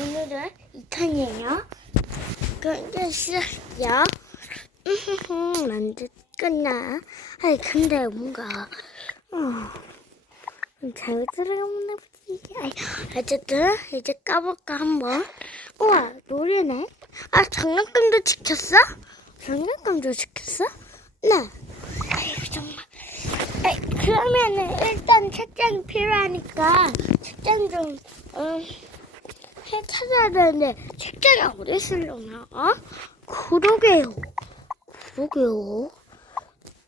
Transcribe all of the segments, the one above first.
오늘은 2탄이에요. 그런데 시작이요. 만들 끝나. 아니 근데 뭔가 어, 잘못 들어가면 보지. 아이, 어쨌든 이제 까볼까 한번. 우와 노래네. 아 장난감도 지켰어? 장난감도 지켰어? 네. 아유 정말. 아이, 그러면은 일단 책장이 필요하니까 책장 좀 어, 해 찾아야 되는데 책장이 어디 있으려나? 어? 그러게요. 그러게요.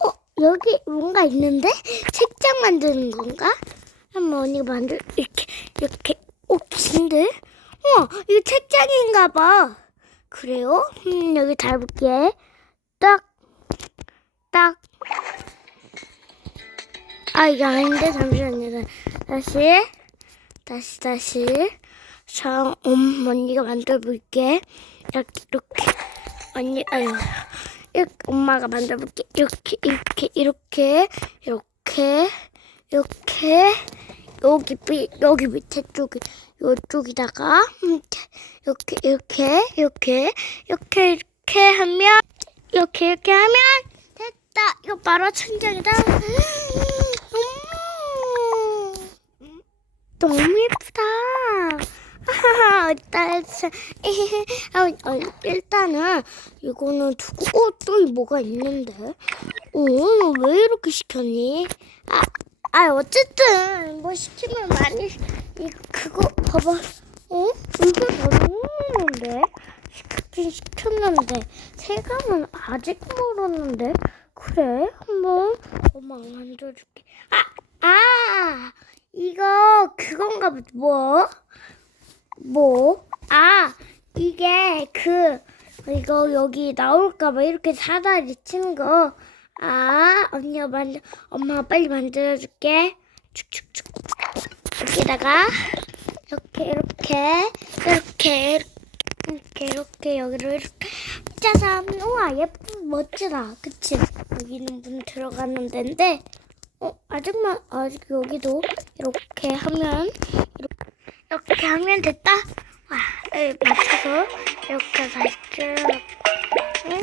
어 여기 뭔가 있는데 책장 만드는 건가? 한번 언니가 만들 이렇게 이렇게 오 긴데? 어 이거 책장인가 봐. 그래요? 음 여기 달볼게. 딱 딱. 아 이게 아닌데 잠시만요. 다시 다시 다시 자 음, 언니가 만들어 볼게. 이렇게 이렇게 언니 아유 이렇게 엄마가 만들어 볼게. 이렇게 이렇게 이렇게 이렇게 이렇게 여기 밑 여기 밑에 쪽에 요쪽에다가 이렇게 이렇게 이렇게 이렇게 이렇게 이렇게 하면 이렇게 이렇게 하면 됐다. 이거 바로 천장이다. 음, 너무 예쁘다. 일단, 아, 어, 일단은 이거는 두고, 어, 또 뭐가 있는데? 어, 왜 이렇게 시켰니? 아, 아, 어쨌든 뭐 시키면 많이 이 그거 봐봐. 어? 너무 먹는데? 시켰긴 시켰는데 세감은 아직 멀었는데 그래 한번 엄마 만져줄게. 아, 아, 이거 그건가. 뭐? 뭐? 아, 이게 그 이거 여기 나올까봐 이렇게 사다리 치는 거. 아, 언니가 만들, 엄마가 빨리 만들어줄게. 축축축. 여기다가 이렇게 이렇게 이렇게 이렇게 이렇게 여기로 이렇게 짜잔. 우와 예쁘 멋지다. 그치? 여기는 문 들어가는 데인데. 어 아직만 아직 여기도 이렇게 하면 이렇게 하면 됐다. 와, 에, 맞춰서 이렇게 다시 쭉. 응?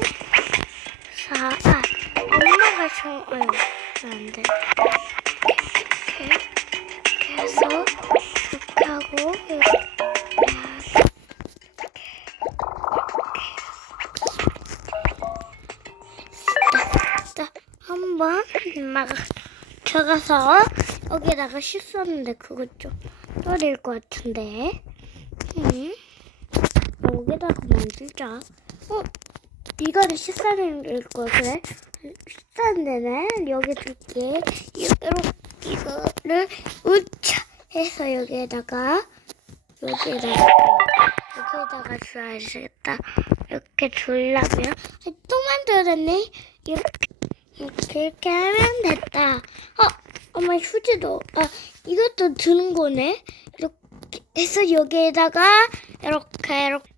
자, 아, 엄마가 좀, 아유, 안 돼. 이렇게, 이렇게, 해서, 이렇게 하고, 이렇게, 엄마가 들어가서 여기다가 씻었는데 그것 좀 떨릴 것 같 은데. 음. 여기다가 만들자. 어? 이거를 씻어낼 걸 그래? 씻어내네. 여기 둘게. 이거로 이거를 우차 해서 여기에다가 여기에다가 여기에다가 줘야겠다. 이렇게 둘라면 아, 또 만들었네. 이렇게 이렇게 이렇게 하면 됐다. 어, 엄마 휴지도 아 이것도 드는 거네. 이렇게 해서 여기에다가 이렇게 이렇게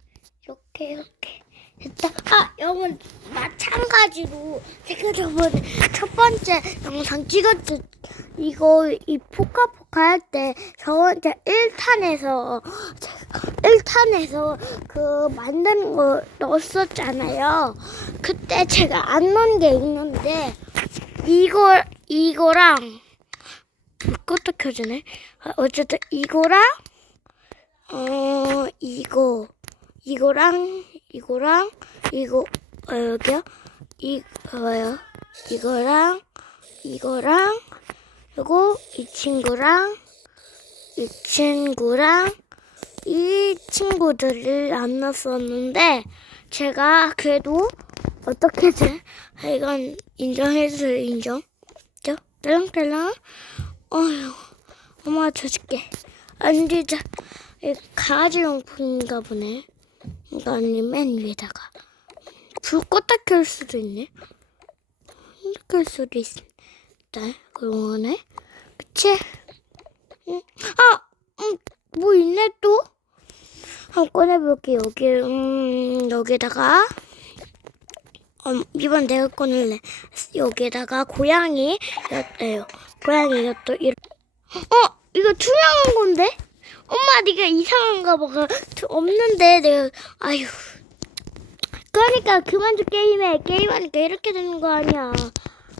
이렇게 이렇게 됐다. 아, 여러분 마찬가지로 제가 저번에 첫 번째 영상 찍었죠. 이거 이 포카포카 할 때 저번에 1탄에서 1탄에서 그 만드는 거 넣었었잖아요. 그때 제가 안 넣은 게 있는데 이거 이거랑 불꽃도 켜지네. 아, 어쨌든 이거랑 어 이거 이거랑 이거랑 이거 어, 여기요? 이 뭐요. 이거랑 이거랑 그리고 이 친구랑 이 친구랑 이 친구들을 안 넣었었는데 제가 그래도 어떻게든 아, 이건 인정해주세요 인정. 저 딸랑딸랑 어휴 엄마 줘줄게. 앉으자. 이 강아지 용품인가 보네. 이거 언니 맨 위에다가 불 껐다 켤 수도 있네. 켤 수도 있다. 그러네. 그치? 응. 아! 음, 뭐 있네 또? 한번 꺼내볼게 여기. 음 여기다가. 음, 이번 내가 꺼낼래. 여기다가 고양이. 였대요 고양이 이것도 이렇게. 어? 이거 투명한 건데 엄마 네가 이상한가 봐. 그, 없는데 내가 아휴. 그러니까 그만 좀 게임해. 게임하니까 이렇게 되는 거 아니야.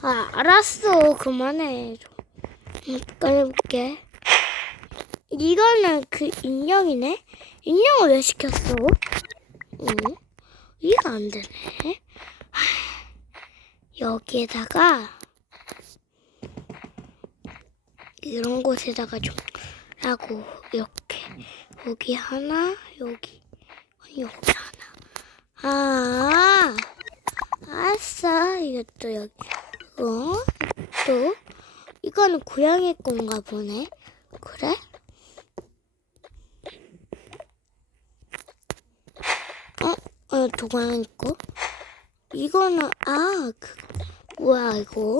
아 알았어. 그만해. 좀. 꺼내볼게. 이거는 그 인형이네. 인형을 왜 시켰어? 응? 이해가 안 되네. 하, 여기에다가 이런 곳에다가 좀 라고 이렇게 여기 하나 여기 여기 하나. 아 알았어 이것도 여기 어 또? 이거는 고양이 건가 보네. 그래? 어? 어 고양이 거 이거는 아 그, 뭐야 이거?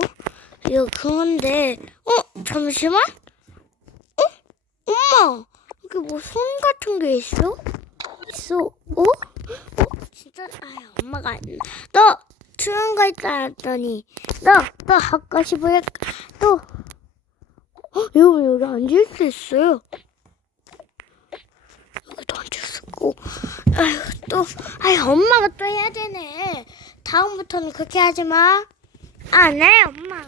이거 그건데 어? 잠시만. 어 엄마 여기 뭐 손 같은 게 있어 있어 어? 어 진짜 아 엄마가 안- 너 트는 거 있다 했더니 너 너 아까 싶으니까 또 어, 여기 여기 앉을 수 있어요 여기도 앉을 수 있고 아휴 또 아휴 엄마가 또 해야 되네 다음부터는 그렇게 하지 마. 아, 네, 엄마.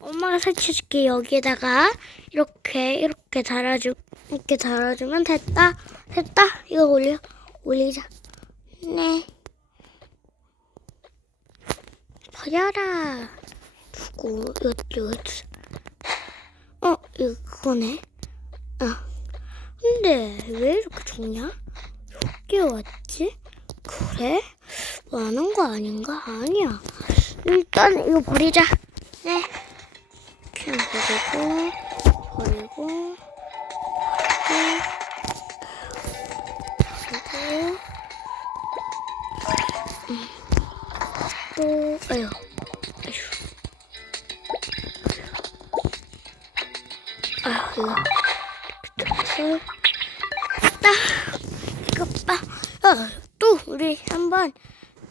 엄마가 설치해줄게. 여기에다가 이렇게 이렇게 달아주 이렇게 달아주면 됐다. 됐다. 이거 올려 올리자. 네. 버려라. 두고 이것도 이것도. 어, 이거 그거네. 아, 근데 왜 이렇게 적냐? 몇개 왔지? 그래? 많은 거 아닌가? 아니야. 일단 이거 버리자. 네. 그냥 버리고, 버리고,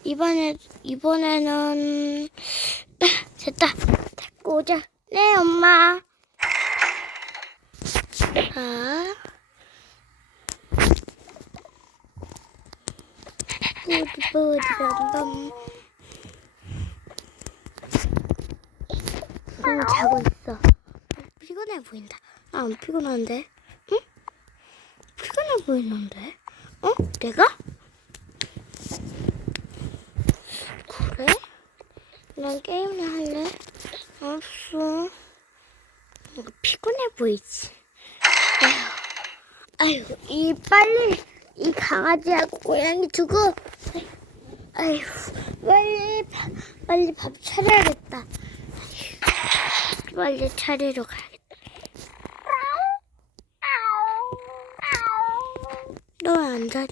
이번에 이번에는 됐다. 데리고 오자. 네, 엄마. 자. 뿌리 뿌리 람밤. 응, 자고 있어. 어, 피곤해 보인다. 아, 안 피곤한데? 응? 피곤해 보이는데? 어? 내가? 그래? 난 게임을 할래? 알았어. 뭔가 피곤해 보이지? 아휴, 이 빨리 이 강아지하고 고양이 두고, 아휴, 빨리 밥, 빨리 밥 차려야겠다. 빨리 차리러 가야겠다. 너왜안 자니?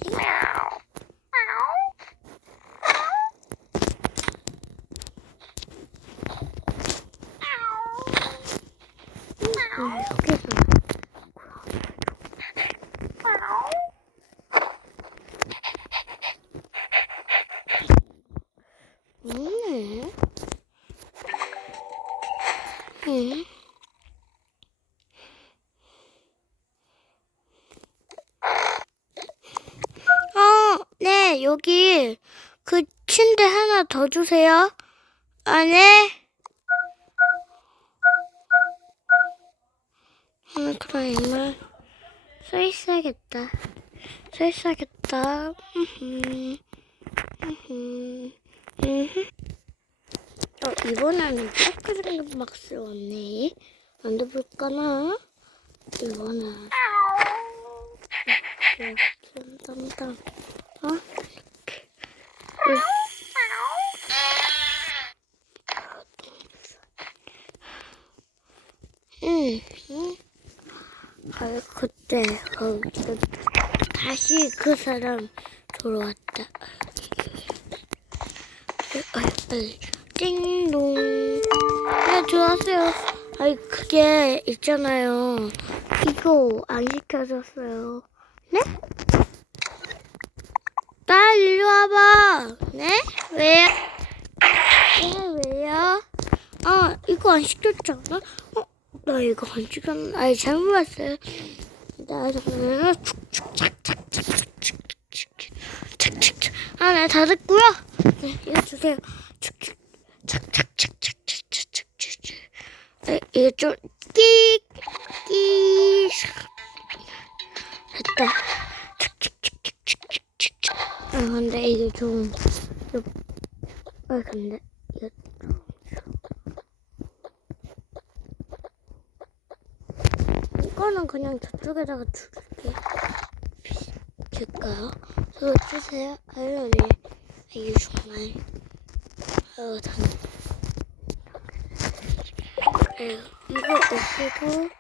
응, 여기서. 없네. 응. 어, 네, 여기 그 침대 하나 더 주세요. 아, 네. 오늘 그럼 이만 서 있어야겠다. 서 있어야겠다. 음흠. 음흠. 음흠. 어, 이번에는 파크링 박스 왔네. 만들어볼까나? 이거는. 담담. 어? 응, 응. 아, 그때, 어, 그, 다시 그 사람 돌아왔다. 아, 빨리. 띵동. 네, 들어왔어요. 아이, 그게 있잖아요. 이거 안 시켜줬어요. 네? 와봐. 네? 왜요? 네, 왜요? 아, 이거 안 시켰잖아? 어? 나 이거 안 시켰나? 아니, 잘못 봤어요. 나서는 축축착착착착착착착착 아 네 다 됐고요 네 이거 주세요 축축 착착착착착착착 네 이거 좀끽끽 됐다 축축축축축축축 아 근데 이게 좀 좀- 아 근데 이거 이거는 그냥 저쪽에다가 줄게. 될까요? 저거 주세요. 아유, 네. 아유, 정말. 아유, 단. 아유, 이거 없애고.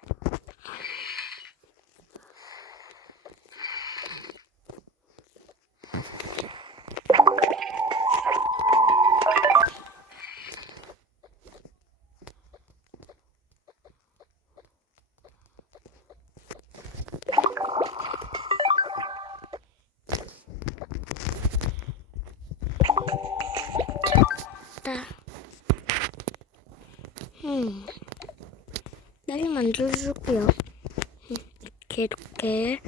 만들어줄게요. 음, 이렇게, 이렇게,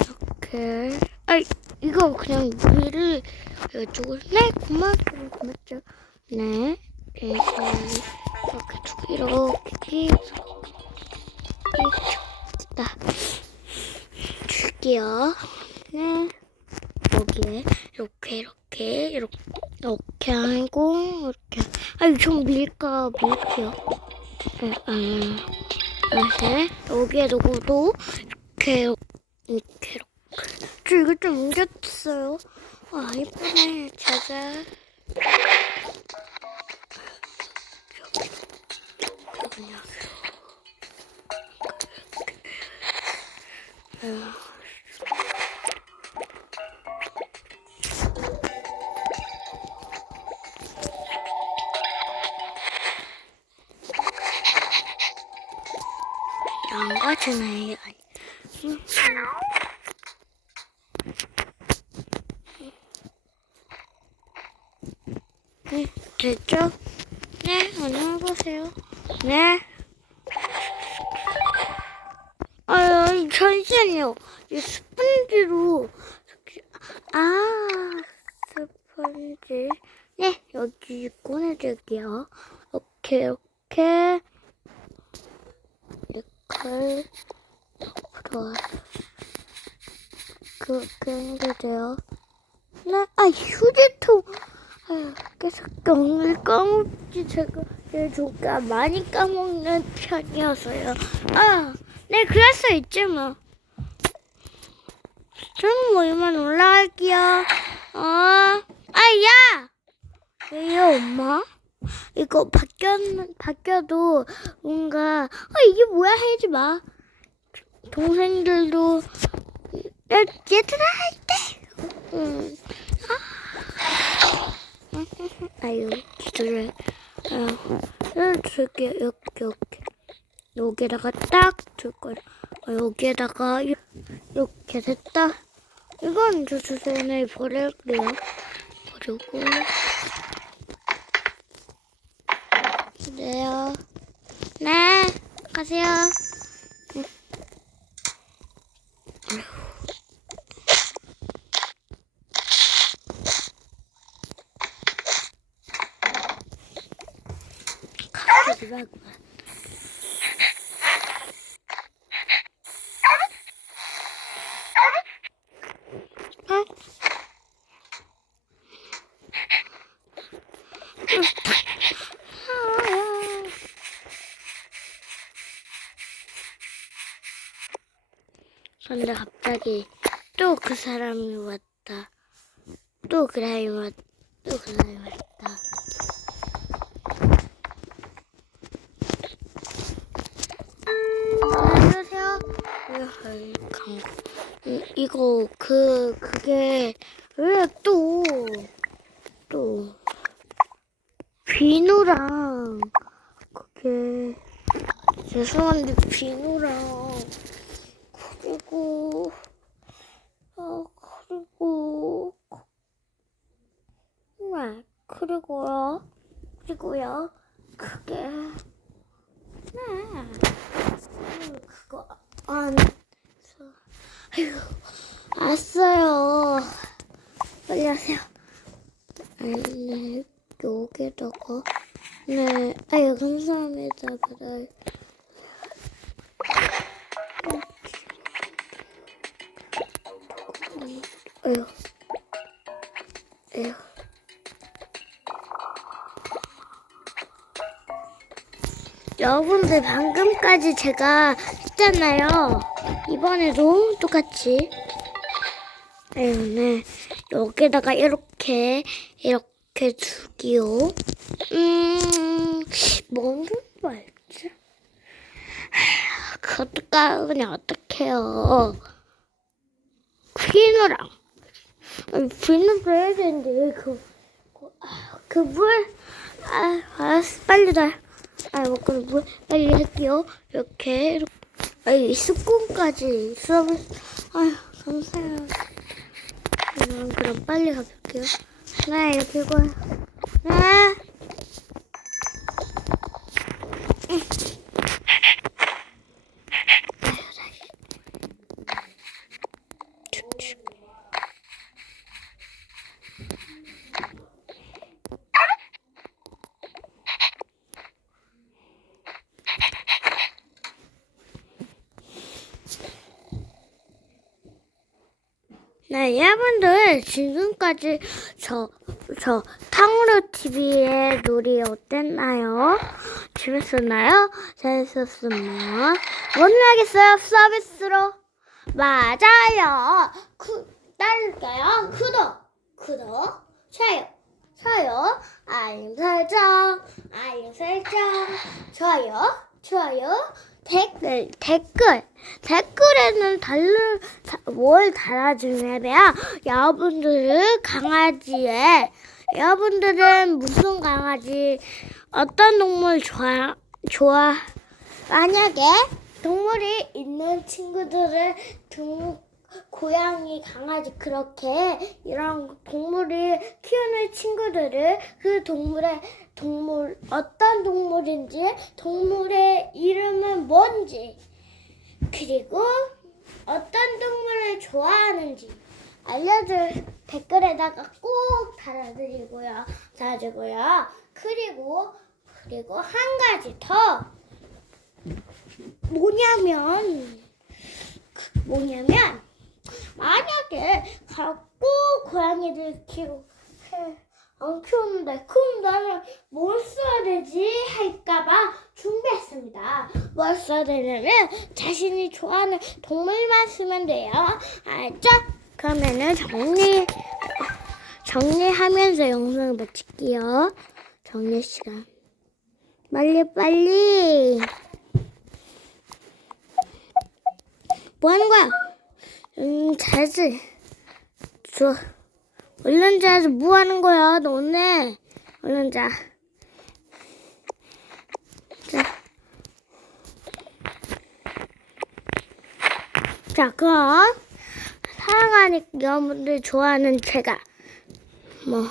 이렇게. 아, 이거 그냥 위를 이쪽을, 네, 고맙죠, 고맙죠. 네, 그래서 이렇게 두고, 이렇게, 됐다. 줄게요. 네. 여기에 이렇게 이렇게 이렇게 이렇게 하고 이렇게 아니 좀 밀까 밀게요. 네, 음, 이렇게 여기에 놓고도 이렇게 이렇게 이렇게 저 이거 좀 옮겼어요. 아 이쁘네 제가 음, 네, 됐죠? 네, 안녕히 가세요. 네. 아유, 잠시만요. 이 스펀지로. 아, 스펀지. 네, 여기 꺼내줄게요. 이렇게, 이렇게. 이렇게. 옆으로. 그렇게 해주세요. 네, 아, 휴지통. 아유, 계속 오늘 까먹지 제가 조가 많이 까먹는 편이어서요. 아, 네, 그럴 수 있지 뭐. 저는 뭐 이만 올라갈게요. 어, 아, 야! 왜요, 엄마? 이거 바뀌었, 바뀌어도 뭔가, 아, 이게 뭐야? 하지 마. 동생들도, 야, 얘들아, 할 때! 응. 아유, 기도를, 아, 줄게, 이렇게, 이렇게. 여기다가 딱 줄 거야. 아, 여기에다가, 이- 이렇게 됐다. 이건 저. 네, 버릴게요. 버리고. 네요. 네, 가세요. 응. 가지 말고. 근데 갑자기 또 그 사람이 왔다. 또 그 사람이 왔, 또그 사람이 왔다. 안녕하세요. 네, 강. 음, 이거 그 그게 왜 또 또 비누랑 그게 죄송한데 비누랑 그리고 아 그리고 네 그리고요 그리고요 그게 네 음, 그거 안 서- 아이고, 왔어요. 빨리 하세요. 네, 여기다가. 네, 아유, 감사합니다. 받아 여러분들 방금까지 제가 했잖아요. 이번에도 똑같이. 네. 여기다가 이렇게, 이렇게 두기요. 음, 뭐는 말지? 그것도 까으면 어떡해요. 비누랑. 비누도 해야 되는데, 그, 그, 아, 그 물, 아, 알았어, 빨리 다. 아, 먹고 물 빨리 할게요. 이렇게, 이렇게. 아이, 스푼까지 서비스. 아휴, 감사해요. 음, 그럼 빨리 가볼게요. 네, 이렇게 고 네. 네, 여러분들 지금까지 저, 저 탕후루 TV의 놀이 어땠나요? 재밌었나요? 재밌었으면 뭐를 하겠어요? 서비스로? 맞아요. 구, 따를까요? 구독, 구독, 좋아요, 좋아요, 알림 설정, 알림 설정, 좋아요, 좋아요, 댓글, 댓글, 댓글에는 달를, 다- 뭘 달아주냐면, 여러분들은 강아지에, 여러분들은 무슨 강아지, 어떤 동물 좋아, 좋아, 만약에 동물이 있는 친구들은 동, 고양이, 강아지 그렇게 이런 동물이 키우는 친구들을 그 동물의 동물 어떤 동물인지 동물의 이름은 뭔지 그리고 어떤 동물을 좋아하는지 알려줄 댓글에다가 꼭 달아드리고요 달아주고요. 그리고 그리고 한 가지 더. 뭐냐면 그 뭐냐면 만약에 갖고 고양이들 키우 해- 안 키우는데 그럼 나는 뭘 써야 되지 할까봐 준비했습니다. 뭘 써야 되냐면 자신이 좋아하는 동물만 쓰면 돼요. 알죠? 그러면은 정리 정리하면서 영상을 마칠게요. 정리 시간. 빨리 빨리. 뭐 하는 거야? 음, 자지. 저, 얼른 자지. 뭐 하는 거야, 너네? 얼른 자. 자. 자, 그럼, 사랑하는 여러분들 좋아하는 제가, 뭐,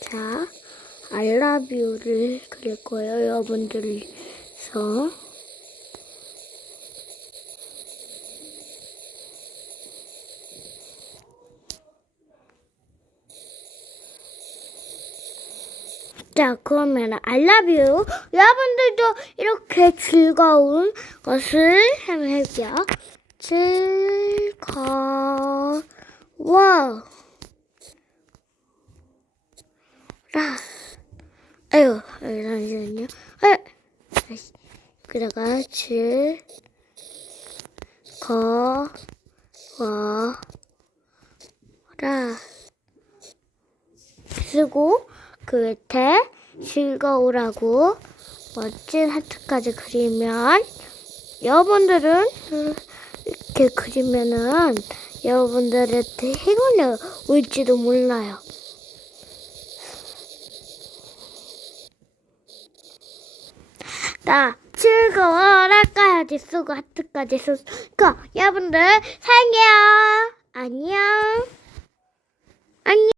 자, 알라뷰를 그릴 거예요, 여러분들서. 자, 그러면 알라뷰 여러분들도 이렇게 즐거운 것을 해볼게요. 즐거워. 라. 아유, 잠시만요. 아, 다시. 그다가 즐, 거, 워, 라. 쓰고 그 밑에 즐거우라고 멋진 하트까지 그리면 여러분들은 이렇게 그리면은 여러분들한테 행운이 올지도 몰라요. 나 즐거워라까지 쓰고 하트까지 쓰고 여러분들 사랑해요. 안녕. 안녕.